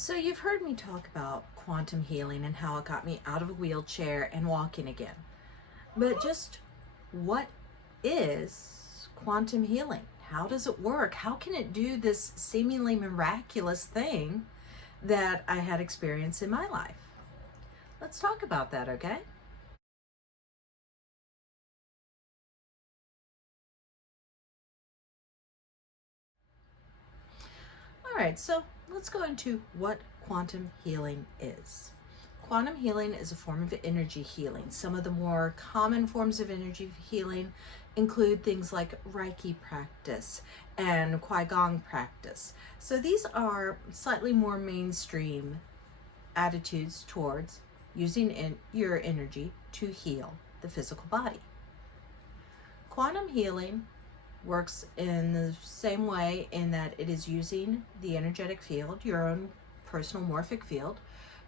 So you've heard me talk about quantum healing and how it got me out of a wheelchair and walking again. But just what is quantum healing? How does it work? How can it do this seemingly miraculous thing that I had experienced in my life? Let's talk about that, okay? All right, so let's go into what quantum healing is. Quantum healing is a form of energy healing. Some of the more common forms of energy healing include things like Reiki practice and Qigong practice. So these are slightly more mainstream attitudes towards using your energy to heal the physical body. Quantum healing works in the same way in that it is using the energetic field, your own personal morphic field,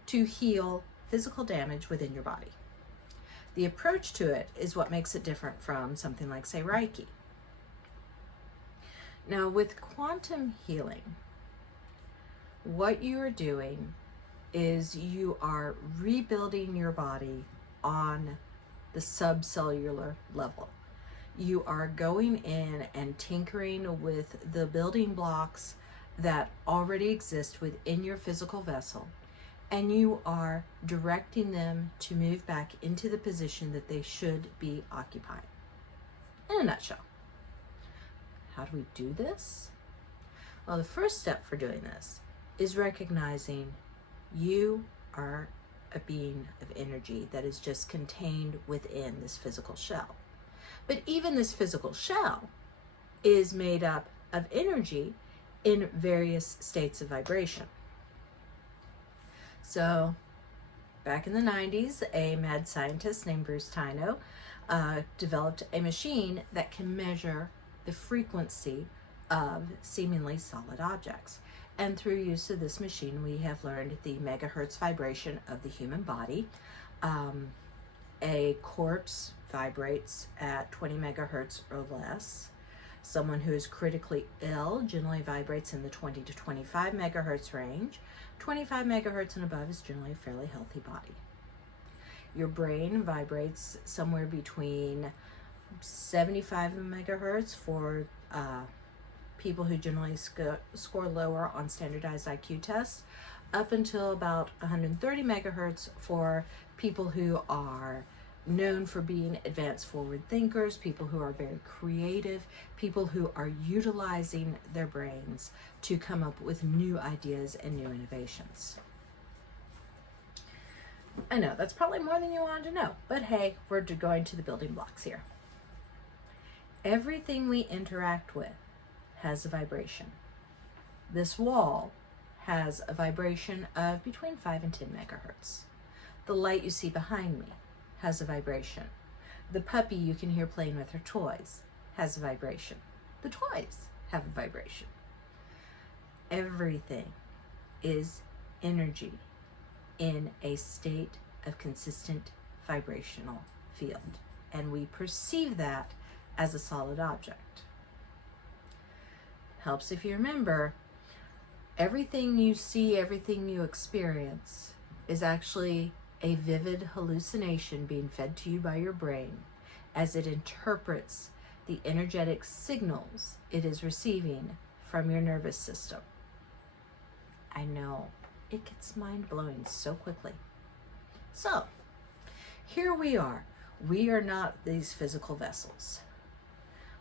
to heal physical damage within your body. The approach to it is what makes it different from something like, say, Reiki. Now, with quantum healing, what you are doing is you are rebuilding your body on the subcellular level. You are going in and tinkering with the building blocks that already exist within your physical vessel, and you are directing them to move back into the position that they should be occupying. In a nutshell. How do we do this? Well, the first step for doing this is recognizing you are a being of energy that is just contained within this physical shell. But even this physical shell is made up of energy in various states of vibration. So back in the 90s, a mad scientist named Bruce Tyno developed a machine that can measure the frequency of seemingly solid objects. And through use of this machine, we have learned the megahertz vibration of the human body. A corpse vibrates at 20 megahertz or less. Someone who is critically ill generally vibrates in the 20 to 25 megahertz range. 25 megahertz and above is generally a fairly healthy body. Your brain vibrates somewhere between 75 megahertz for people who generally score lower on standardized IQ tests, up until about 130 megahertz for people who are known for being advanced forward thinkers, people who are very creative, people who are utilizing their brains to come up with new ideas and new innovations. I know that's probably more than you wanted to know, but hey, we're going to the building blocks here. Everything we interact with has a vibration. This wall has a vibration of between 5 and 10 megahertz. The light you see behind me has a vibration. The puppy you can hear playing with her toys has a vibration. The toys have a vibration. Everything is energy in a state of consistent vibrational field, and we perceive that as a solid object. Helps if you remember, everything you see, everything you experience is actually a vivid hallucination being fed to you by your brain as it interprets the energetic signals it is receiving from your nervous system. I know, it gets mind-blowing so quickly. So, here we are. We are not these physical vessels.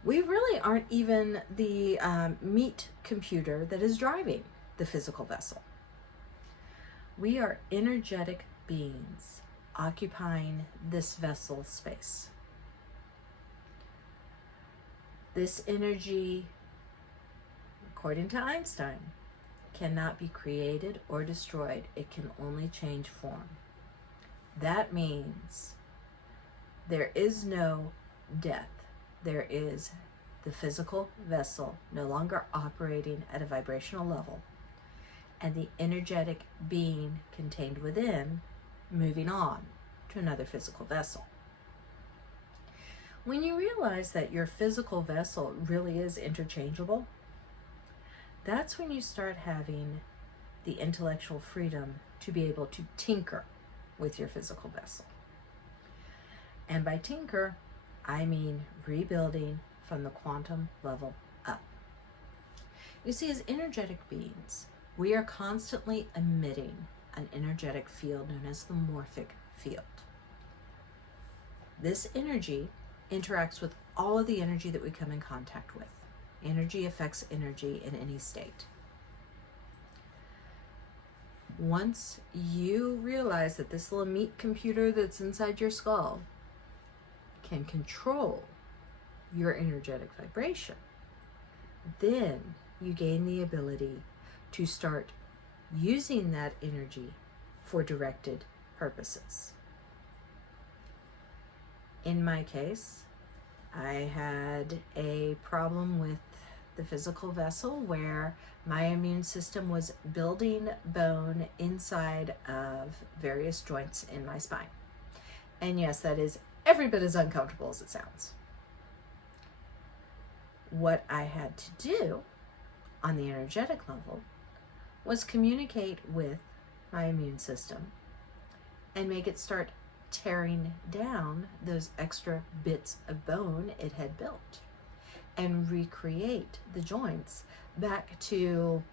We really aren't even the meat computer that is driving the physical vessel. We are energetic beings occupying this vessel space. This energy, according to Einstein, cannot be created or destroyed. It can only change form. That means there is no death. There is the physical vessel no longer operating at a vibrational level, and the energetic being contained within moving on to another physical vessel. When you realize that your physical vessel really is interchangeable, that's when you start having the intellectual freedom to be able to tinker with your physical vessel. And by tinker, I mean rebuilding from the quantum level up. You see, as energetic beings, we are constantly emitting an energetic field known as the morphic field. This energy interacts with all of the energy that we come in contact with. Energy affects energy in any state. Once you realize that this little meat computer that's inside your skull can control your energetic vibration, then you gain the ability to start using that energy for directed purposes. In my case, I had a problem with the physical vessel where my immune system was building bone inside of various joints in my spine. And yes, that is every bit as uncomfortable as it sounds. What I had to do on the energetic level was communicate with my immune system and make it start tearing down those extra bits of bone it had built and recreate the joints back to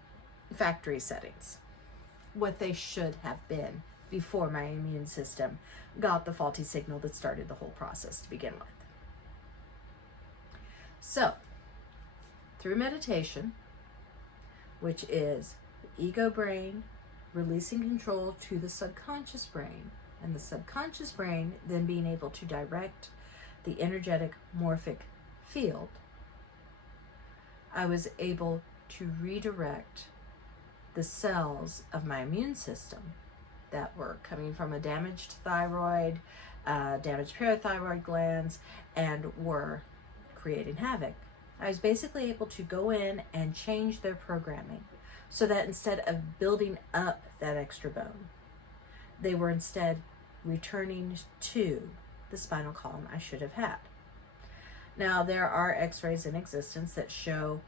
factory settings, what they should have been before my immune system got the faulty signal that started the whole process to begin with. So, through meditation, which is the ego brain releasing control to the subconscious brain, and the subconscious brain then being able to direct the energetic morphic field, I was able to redirect the cells of my immune system that were coming from a damaged thyroid, damaged parathyroid glands, and were creating havoc. I was basically able to go in and change their programming so that instead of building up that extra bone, they were instead returning to the spinal column I should have had. Now, there are x-rays in existence that show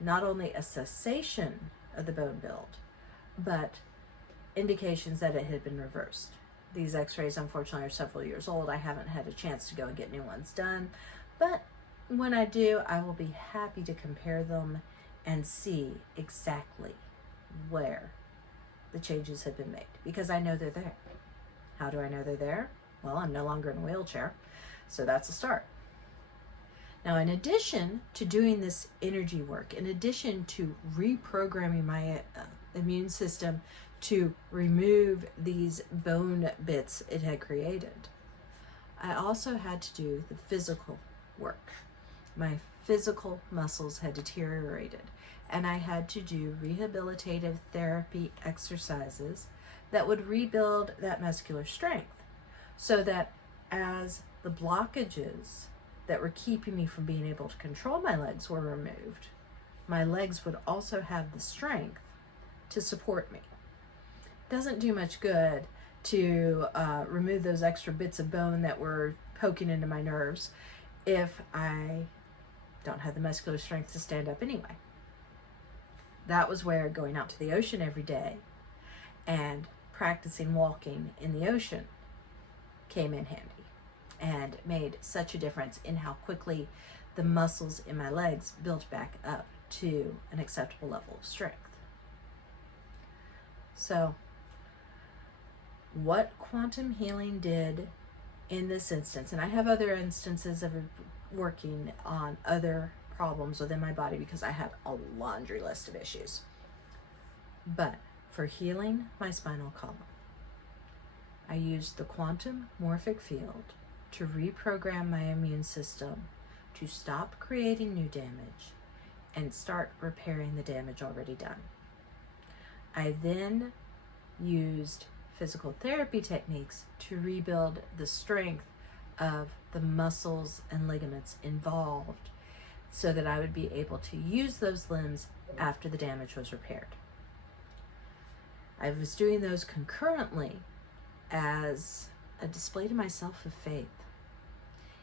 not only a cessation of the bone build, but indications that it had been reversed. These x-rays, unfortunately, are several years old. I haven't had a chance to go and get new ones done, but when I do, I will be happy to compare them and see exactly where the changes have been made, because I know they're there. How do I know they're there? Well, I'm no longer in a wheelchair, so that's a start. Now, in addition to doing this energy work, in addition to reprogramming my immune system to remove these bone bits it had created, I also had to do the physical work. My physical muscles had deteriorated, and I had to do rehabilitative therapy exercises that would rebuild that muscular strength, so that as the blockages that were keeping me from being able to control my legs were removed, my legs would also have the strength to support me. Doesn't do much good to remove those extra bits of bone that were poking into my nerves if I don't have the muscular strength to stand up anyway. That was where going out to the ocean every day and practicing walking in the ocean came in handy and made such a difference in how quickly the muscles in my legs built back up to an acceptable level of strength. So, what quantum healing did in this instance, and I have other instances of working on other problems within my body because I have a laundry list of issues, but for healing my spinal column, I used the quantum morphic field to reprogram my immune system to stop creating new damage and start repairing the damage already done. I then used physical therapy techniques to rebuild the strength of the muscles and ligaments involved so that I would be able to use those limbs after the damage was repaired. I was doing those concurrently as a display to myself of faith.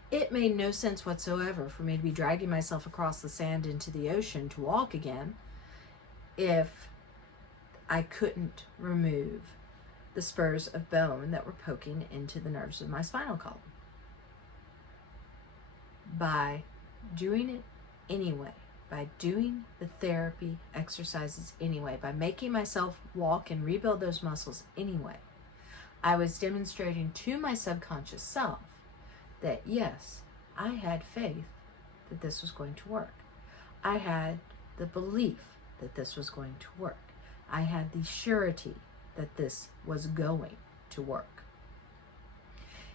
It made no sense whatsoever for me to be dragging myself across the sand into the ocean to walk again if I couldn't remove the spurs of bone that were poking into the nerves of my spinal column. By doing it anyway, by doing the therapy exercises anyway, by making myself walk and rebuild those muscles anyway, I was demonstrating to my subconscious self that yes, I had faith that this was going to work. I had the belief that this was going to work. I had the surety that this was going to work.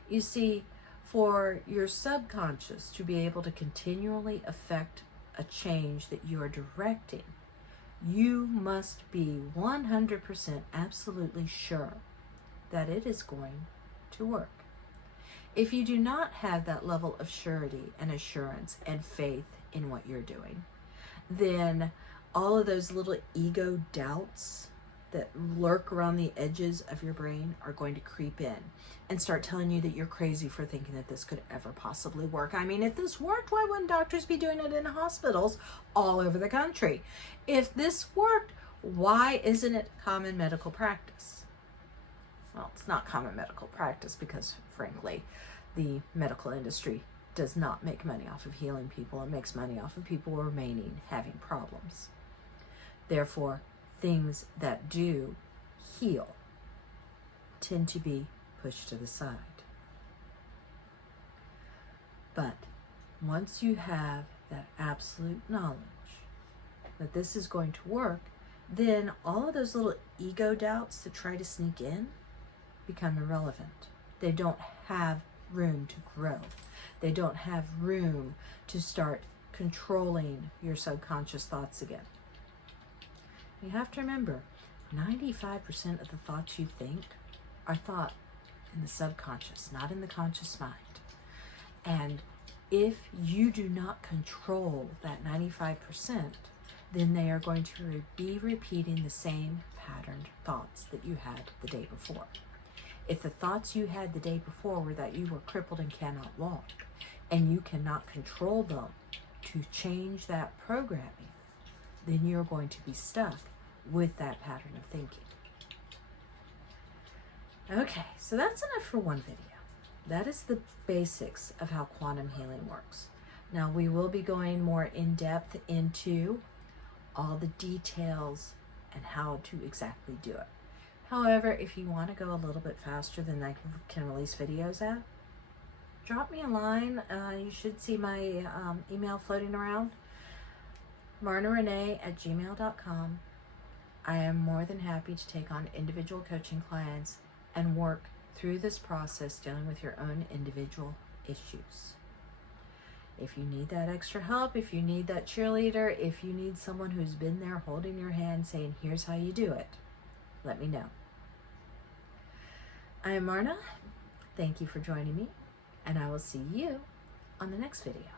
You see, for your subconscious to be able to continually affect a change that you are directing, you must be 100% absolutely sure that it is going to work. If you do not have that level of surety and assurance and faith in what you're doing, then all of those little ego doubts that lurk around the edges of your brain are going to creep in and start telling you that you're crazy for thinking that this could ever possibly work. I mean, if this worked, why wouldn't doctors be doing it in hospitals all over the country? If this worked, why isn't it common medical practice? Well, it's not common medical practice because, frankly, the medical industry does not make money off of healing people. It makes money off of people remaining having problems. Therefore, things that do heal tend to be pushed to the side. But once you have that absolute knowledge that this is going to work, then all of those little ego doubts that try to sneak in become irrelevant. They don't have room to grow. They don't have room to start controlling your subconscious thoughts again. You have to remember, 95% of the thoughts you think are thought in the subconscious, not in the conscious mind. And if you do not control that 95%, then they are going to be repeating the same patterned thoughts that you had the day before. If the thoughts you had the day before were that you were crippled and cannot walk, and you cannot control them to change that programming, then you're going to be stuck with that pattern of thinking. Okay, so that's enough for one video. That is the basics of how quantum healing works. Now we will be going more in depth into all the details and how to exactly do it. However, if you want to go a little bit faster than I can release videos at, drop me a line. You should see my email floating around, marnarenee@gmail.com. I am more than happy to take on individual coaching clients and work through this process dealing with your own individual issues. If you need that extra help, if you need that cheerleader, if you need someone who's been there holding your hand saying, here's how you do it, let me know. I am Marna. Thank you for joining me, and I will see you on the next video.